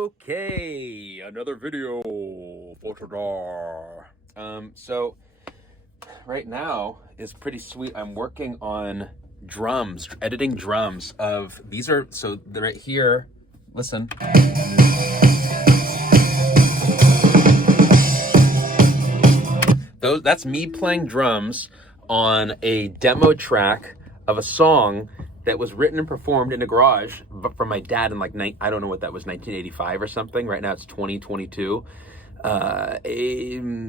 Okay, another video for today. So right now is pretty sweet. I'm working on drums, editing drums of these are so they're right here. Listen. That's me playing drums on a demo track of a song that was written and performed in a garage from my dad in like I don't know what that was, 1985 or something. Right now it's 2022,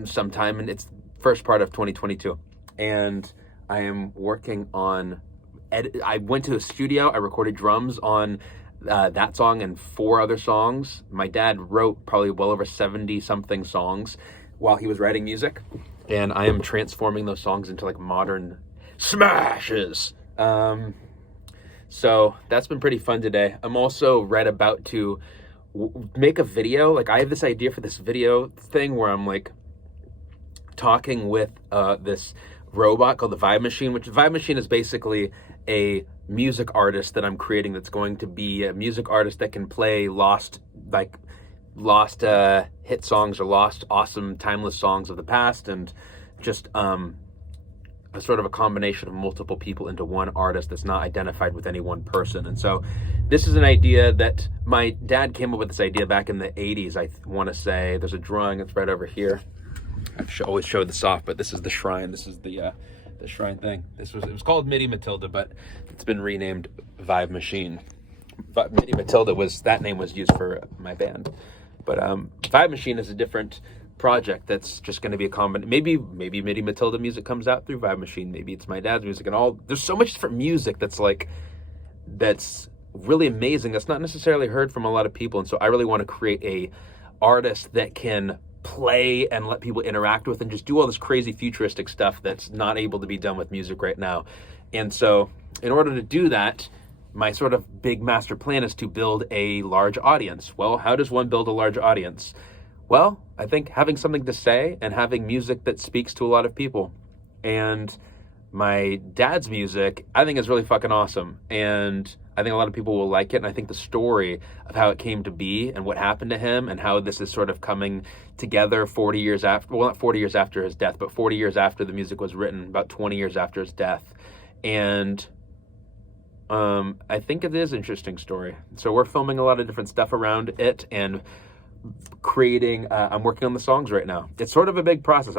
sometime in its first part of 2022, and I am working on I went to a studio. I recorded drums on that song and 4 other songs. My dad wrote probably well over 70 something songs while he was writing music, and I am transforming those songs into like modern smashes. So that's been pretty fun today. I'm also about to make a video. Like I have this idea for this video thing where I'm like talking with this robot called the Vibe Machine, which Vibe Machine is basically a music artist that I'm creating that's going to be a music artist that can play lost hit songs or lost awesome timeless songs of the past, and just a sort of a combination of multiple people into one artist that's not identified with any one person. And so this is an idea that my dad came up with, this idea back in the 80s. I want to say there's a drawing that's right over here. I've always showed this off, but this is the shrine. This is the shrine thing. It was called MIDI Matilda, but it's been renamed Vibe Machine. But MIDI Matilda that name was used for my band. But Vibe Machine is a different project that's just going to be a combination. Maybe MIDI Matilda music comes out through Vibe Machine. Maybe it's my dad's music, and all. There's so much different music that's really amazing. That's not necessarily heard from a lot of people, and so I really want to create a artist that can play and let people interact with and just do all this crazy futuristic stuff that's not able to be done with music right now. And so in order to do that, my sort of big master plan is to build a large audience. Well, how does one build a large audience? Well, I think having something to say and having music that speaks to a lot of people. And my dad's music, I think, is really fucking awesome. And I think a lot of people will like it. And I think the story of how it came to be and what happened to him and how this is sort of coming together 40 years after, well, not 40 years after his death, but 40 years after the music was written, about 20 years after his death. And I think it is an interesting story. So we're filming a lot of different stuff around it and creating. I'm working on the songs right now. It's sort of a big process.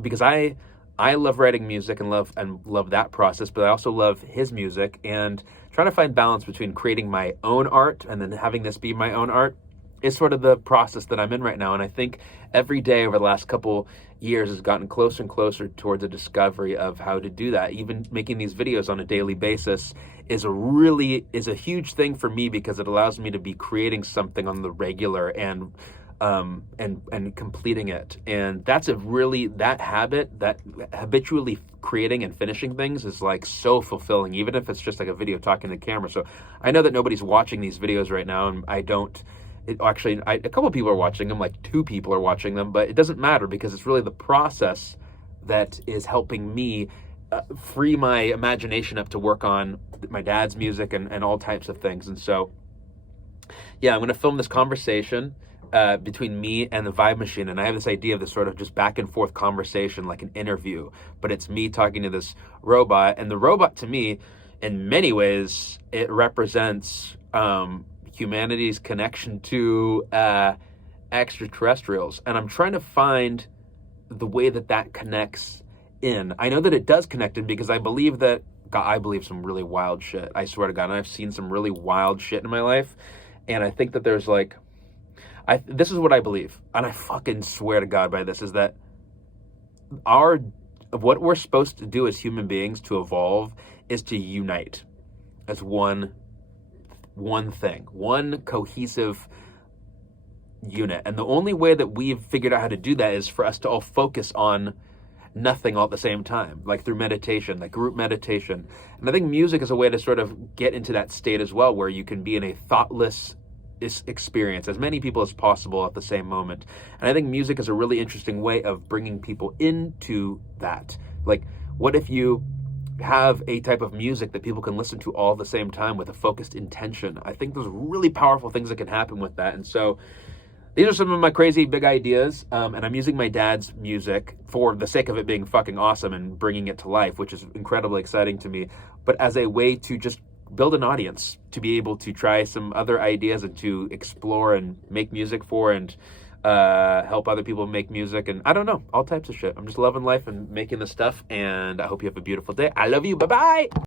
Because I love writing music and love that process, but I also love his music, and trying to find balance between creating my own art and then having this be my own art is sort of the process that I'm in right now. And I think every day over the last couple years has gotten closer and closer towards a discovery of how to do that. Even making these videos on a daily basis is a huge thing for me, because it allows me to be creating something on the regular and completing it. And that's that habit, that habitually creating and finishing things, is like so fulfilling, even if it's just like a video talking to the camera. So I know that nobody's watching these videos right now, and a couple people are watching them, like 2 people are watching them, but it doesn't matter, because it's really the process that is helping me free my imagination up to work on my dad's music and all types of things. And so, yeah, I'm going to film this conversation between me and the Vibe Machine, and I have this idea of this sort of just back and forth conversation, like an interview, but it's me talking to this robot. And the robot, to me, in many ways, it represents humanity's connection to extraterrestrials, and I'm trying to find the way that connects in. I know that it does connect in, because I believe some really wild shit. I swear to God, and I've seen some really wild shit in my life, and I think that there's this is what I believe, and I fucking swear to God by this, is that what we're supposed to do as human beings to evolve is to unite as one thing, one cohesive unit. And the only way that we've figured out how to do that is for us to all focus on nothing all at the same time, like through meditation, like group meditation. And I think music is a way to sort of get into that state as well, where you can be in a thoughtless experience, as many people as possible at the same moment. And I think music is a really interesting way of bringing people into that. Like, what if you have a type of music that people can listen to all at the same time with a focused intention. I think there's really powerful things that can happen with that. And so these are some of my crazy big ideas, and I'm using my dad's music for the sake of it being fucking awesome and bringing it to life, which is incredibly exciting to me, but as a way to just build an audience, to be able to try some other ideas and to explore and make music for, and help other people make music, and I don't know, all types of shit. I'm just loving life and making this stuff, and I hope you have a beautiful day. I love you. Bye-bye.